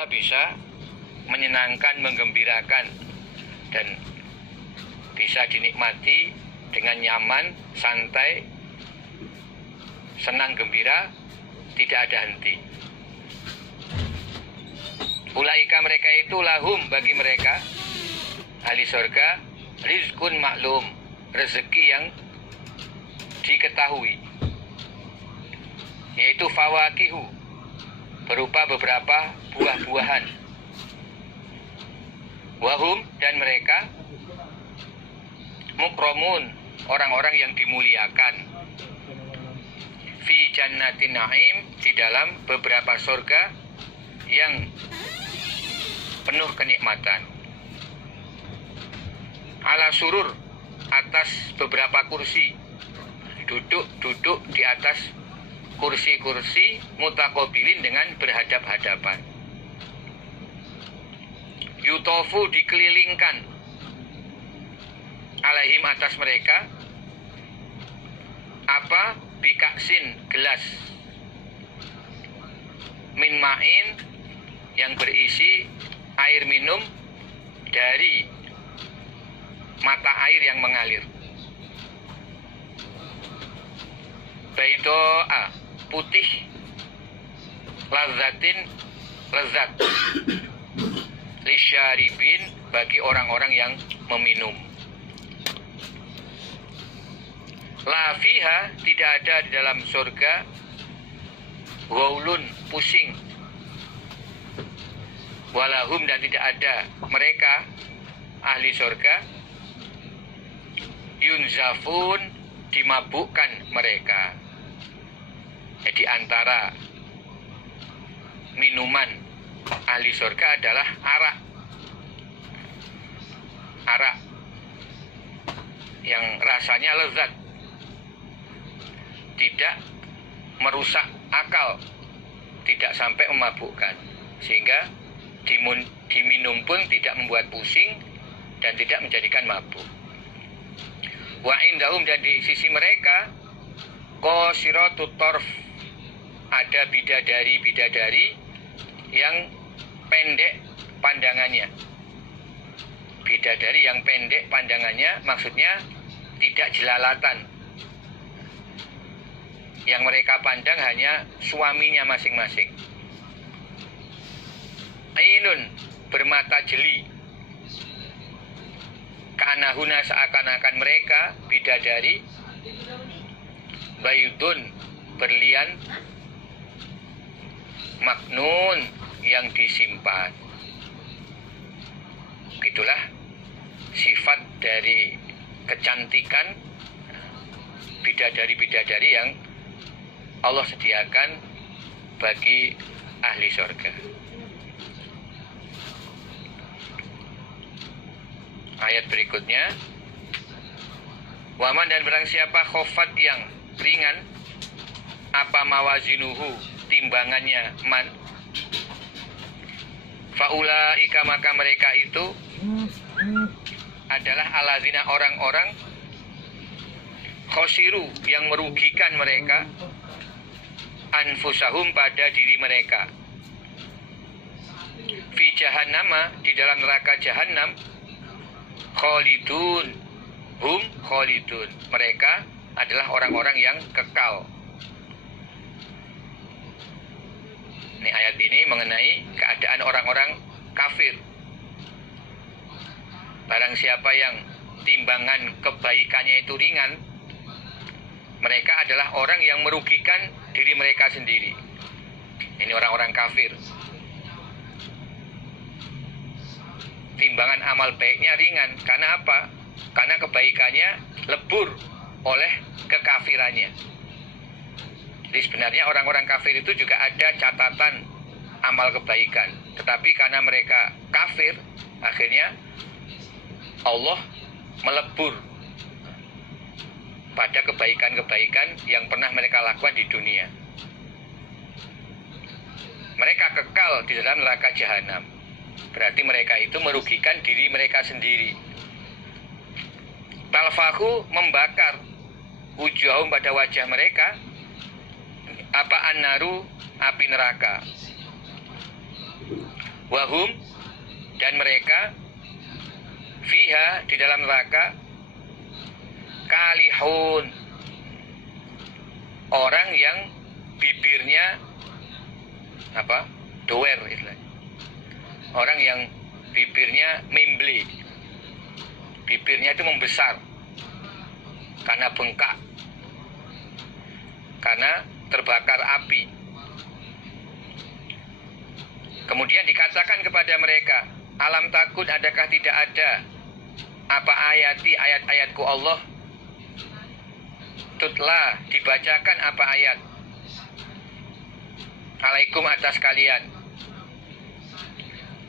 semua bisa menyenangkan, menggembirakan, dan bisa dinikmati dengan nyaman, santai, senang, gembira, tidak ada henti. Ulaika mereka itu lahum bagi mereka ahli surga rizkun maklum, rezeki yang diketahui, yaitu fawakihu, berupa beberapa buah-buahan. Wahum, dan mereka mukromun, orang-orang yang dimuliakan, fi jannatin na'im, di dalam beberapa surga yang penuh kenikmatan. Ala surur, atas beberapa kursi, duduk di atas kursi-kursi mutakobilin dengan berhadap-hadapan. Yutofu, dikelilingkan, alaihim, atas mereka, apa, bikaksin, gelas, min ma'in, yang berisi air minum dari mata air yang mengalir. Baidoa, putih, lazatin, lezat, lisyaribin, bagi orang-orang yang meminum. La fiha, tidak ada di dalam surga, ghaulun, pusing, walahum, dan tidak ada mereka ahli surga, yunzafun, dimabukkan mereka. Jadi antara minuman ahli surga adalah arak yang rasanya lezat, tidak merusak akal, tidak sampai memabukkan, sehingga diminum pun tidak membuat pusing dan tidak menjadikan mabuk. Wa indahum, dan di sisi mereka, qasiratut tarf, ada bidadari yang pendek pandangannya. Bidadari yang pendek pandangannya maksudnya tidak jelalatan. Yang mereka pandang hanya suaminya masing-masing. Ainun, bermata jeli. Kanahuna, seakan-akan mereka bidadari, bayudun, berlian, maknun, yang disimpan. Itulah sifat dari kecantikan bidadari-bidadari yang Allah sediakan bagi ahli surga. Ayat berikutnya, waman, dan barang siapa khofat, yang ringan, apa mawazinuhu, timbangannya, man, faulaika, maka mereka itu adalah alazina, orang-orang, khosiru, yang merugikan mereka, anfusahum, pada diri mereka, fi jahannama, di dalam neraka jahannam, khalidun, hum khalidun, mereka adalah orang-orang yang kekal. Ini ayat ini mengenai keadaan orang-orang kafir. Barang siapa yang timbangan kebaikannya itu ringan, mereka adalah orang yang merugikan diri mereka sendiri. Ini orang-orang kafir. Timbangan amal baiknya ringan. Karena apa? Karena kebaikannya lebur oleh kekafirannya. Jadi sebenarnya orang-orang kafir itu juga ada catatan amal kebaikan. Tetapi karena mereka kafir, akhirnya Allah melebur pada kebaikan-kebaikan yang pernah mereka lakukan di dunia. Mereka kekal di dalam neraka jahanam. Berarti mereka itu merugikan diri mereka sendiri. Talfahu, membakar, wujuhum, pada wajah mereka, apa, annaru, api neraka. Wahum, dan mereka, fiha, di dalam neraka, kalihun, orang yang bibirnya doer istilahnya. Orang yang bibirnya membeli, bibirnya itu membesar karena bengkak, karena terbakar api. Kemudian dikatakan kepada mereka, alam takun, adakah tidak ada apa ayat-ayatku Allah, tutla, dibacakan apa ayat, alaikum, atas kalian,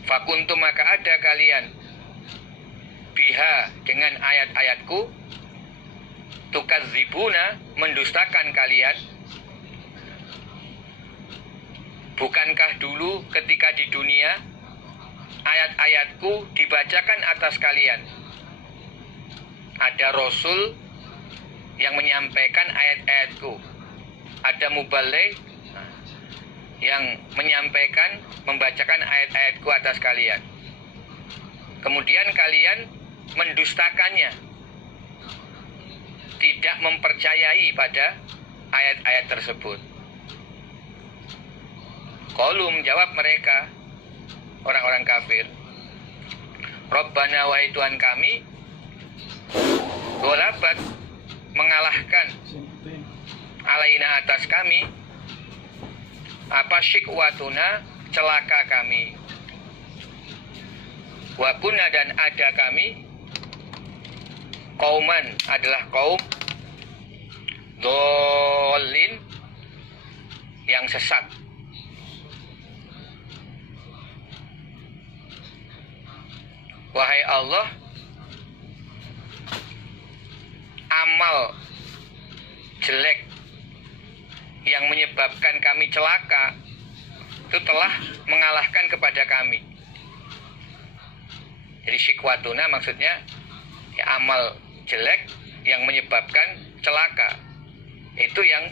fakuntum, maka ada kalian, biha, dengan ayat-ayatku, tukadzibuna, mendustakan kalian. Bukankah dulu ketika di dunia ayat-ayatku dibacakan atas kalian? Ada rasul yang menyampaikan ayat-ayatku, ada mubaligh yang menyampaikan, membacakan ayat-ayatku atas kalian. Kemudian kalian mendustakannya, tidak mempercayai pada ayat-ayat tersebut. Qalu, menjawab mereka, orang-orang kafir, Rabbana, wahai Tuhan kami, ghalabat, mengalahkan, alaina, atas kami, apa syikwatuna, celaka kami, wa kunna, dan ada kami, qauman, adalah kaum, dhalin, yang sesat. Wahai Allah, amal jelek yang menyebabkan kami celaka itu telah mengalahkan kepada kami. Jadi syikwatuna maksudnya ya, amal jelek yang menyebabkan celaka itu yang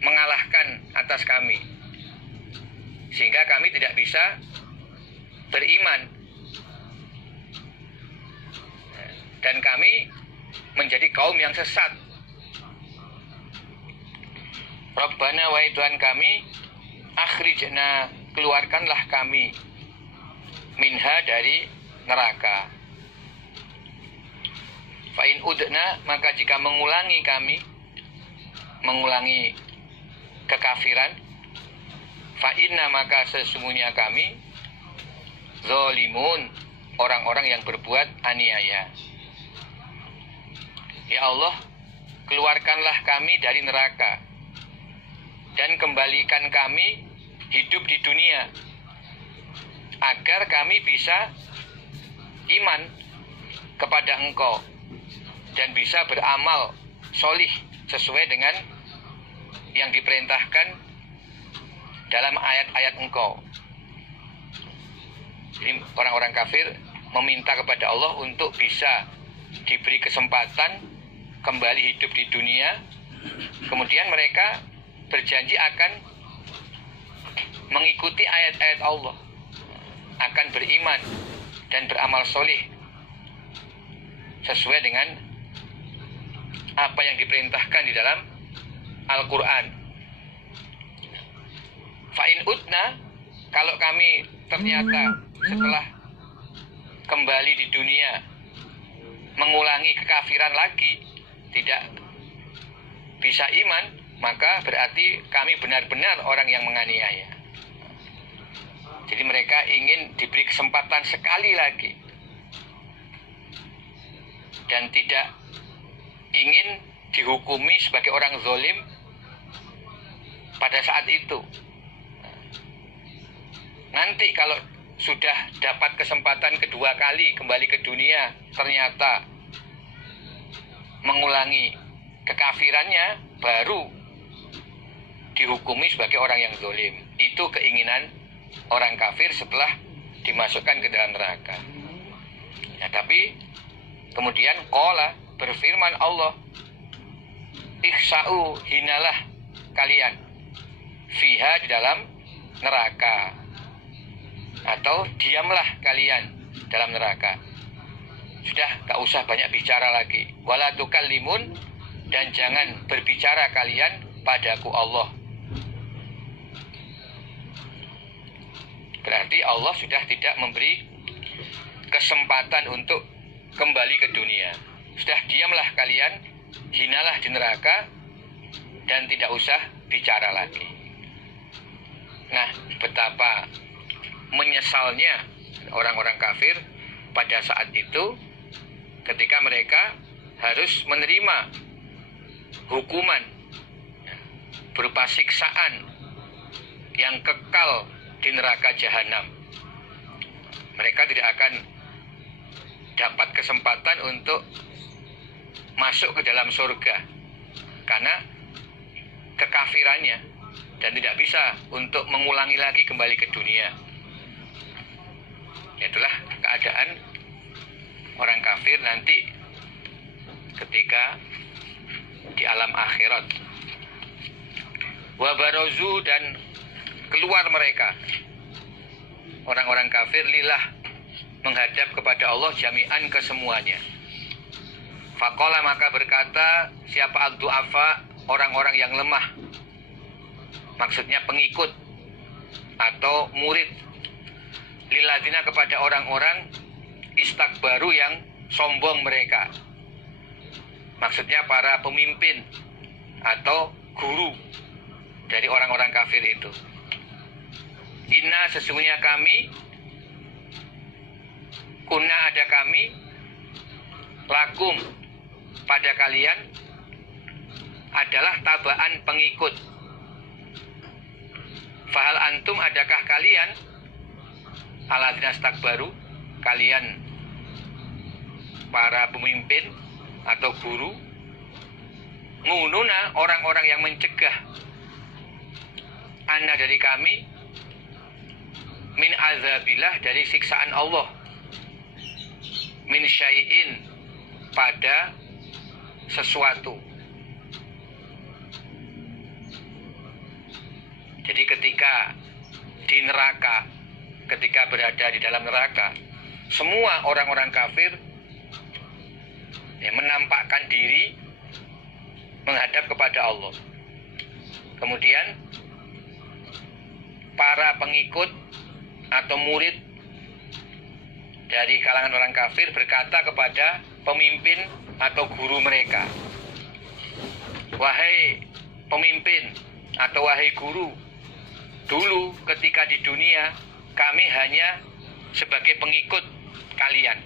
mengalahkan atas kami, sehingga kami tidak bisa beriman, dan kami menjadi kaum yang sesat. Rabbana, wahai Tuhan kami, akhrijna, keluarkanlah kami, minha, dari neraka. Fa'in udna, maka jika mengulangi kami, mengulangi kekafiran, fa'inna, maka sesungguhnya kami, zalimun, orang-orang yang berbuat aniaya. Ya Allah, keluarkanlah kami dari neraka dan kembalikan kami hidup di dunia agar kami bisa iman kepada Engkau dan bisa beramal solih sesuai dengan yang diperintahkan dalam ayat-ayat Engkau. Jadi orang-orang kafir meminta kepada Allah untuk bisa diberi kesempatan kembali hidup di dunia. Kemudian mereka berjanji akan mengikuti ayat-ayat Allah, akan beriman dan beramal soleh sesuai dengan apa yang diperintahkan di dalam Al-Quran. Fa'in udna, kalau kami ternyata setelah kembali di dunia mengulangi kekafiran lagi, tidak bisa iman, maka berarti kami benar-benar orang yang menganiaya. Jadi mereka ingin diberi kesempatan sekali lagi dan tidak ingin dihukumi sebagai orang zalim pada saat itu. Nanti kalau sudah dapat kesempatan kedua kali kembali ke dunia, ternyata mengulangi kekafirannya, baru dihukumi sebagai orang yang zalim. Itu keinginan orang kafir setelah dimasukkan ke dalam neraka. Ya, tapi kemudian qala, berfirman Allah, ikhsa'u, hinalah kalian, fiha, di dalam neraka. atau diamlah kalian dalam neraka. Sudah, gak usah banyak bicara lagi. Wala tukallimun, dan jangan berbicara kalian padaku Allah. Berarti Allah sudah tidak memberi kesempatan untuk kembali ke dunia. Sudah, diamlah kalian, hinalah di neraka, dan tidak usah bicara lagi. Nah, betapa menyesalnya orang-orang kafir pada saat itu ketika mereka harus menerima hukuman berupa siksaan yang kekal di neraka jahanam. Mereka tidak akan dapat kesempatan untuk masuk ke dalam surga karena kekafirannya, dan tidak bisa untuk mengulangi lagi kembali ke dunia. Itulah keadaan orang kafir nanti ketika di alam akhirat. Wa barazu, dan keluar mereka orang-orang kafir lillah, menghadap kepada Allah jami'an kesemuanya. Faqala, maka berkata siapa ad-du'afa, orang-orang yang lemah, maksudnya pengikut atau murid, lilladzina, kepada orang-orang istakbaru yang sombong mereka, maksudnya para pemimpin atau guru dari orang-orang kafir itu. Inna, sesungguhnya kami, kunna, ada kami, lakum, pada kalian, adalah tabaan pengikut. Fahal antum, adakah kalian, alladzina istakbaru, kalian para pemimpin atau guru, ngununa, orang-orang yang mencegah, anna, dari kami, min azabillah, dari siksaan Allah, min syai'in, pada sesuatu. Jadi ketika di neraka, ketika berada di dalam neraka, semua orang-orang kafir menampakkan diri menghadap kepada Allah. Kemudian para pengikut atau murid dari kalangan orang kafir berkata kepada pemimpin atau guru mereka, wahai pemimpin atau wahai guru, dulu ketika di dunia kami hanya sebagai pengikut kalian.